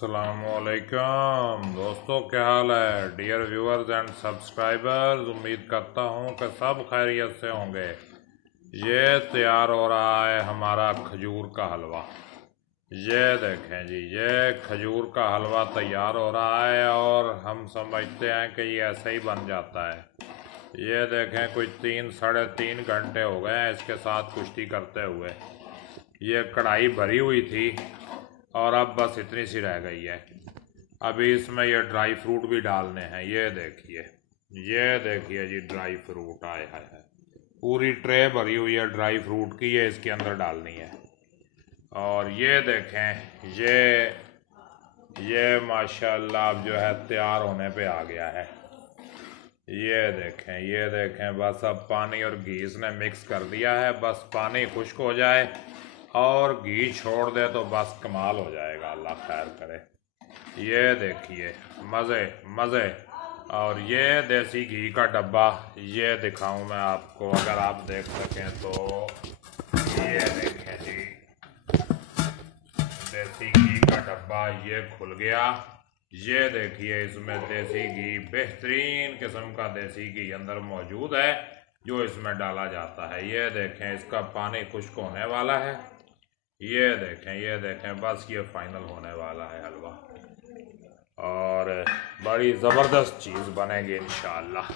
अस्सलामुअलैकुम दोस्तों, क्या हाल है डियर व्यूअर्स एंड सब्सक्राइबर्स। उम्मीद करता हूँ कि सब खैरियत से होंगे। ये तैयार हो रहा है हमारा खजूर का हलवा। ये देखें जी, ये खजूर का हलवा तैयार हो रहा है और हम समझते हैं कि ये ऐसे ही बन जाता है। ये देखें, कुछ 3-3.5 घंटे हो गए हैं इसके साथ कुश्ती करते हुए। ये कढ़ाई भरी हुई थी और अब बस इतनी सी रह गई है। अभी इसमें ये ड्राई फ्रूट भी डालने हैं। ये देखिए जी, ड्राई फ्रूट आए है। पूरी ट्रे भरी हुई है ड्राई फ्रूट की, ये इसके अंदर डालनी है। और ये देखें, ये माशाल्लाह अब जो है तैयार होने पे आ गया है। ये देखें, बस अब पानी और घी इसने मिक्स कर दिया है। बस पानी खुश्क हो जाए और घी छोड़ दे तो बस कमाल हो जाएगा, अल्लाह खैर करे। ये देखिए, मज़े। और ये देसी घी का डब्बा, ये दिखाऊं मैं आपको, अगर आप देख सकें तो। ये देखें जी, देसी घी का डब्बा ये खुल गया। ये देखिए, इसमें देसी घी, बेहतरीन किस्म का देसी घी अंदर मौजूद है जो इसमें डाला जाता है। ये देखें, इसका पानी खुश्क होने वाला है। ये देखें, बस ये फाइनल होने वाला है हलवा और बड़ी ज़बरदस्त चीज़ बनेगी इंशाअल्लाह।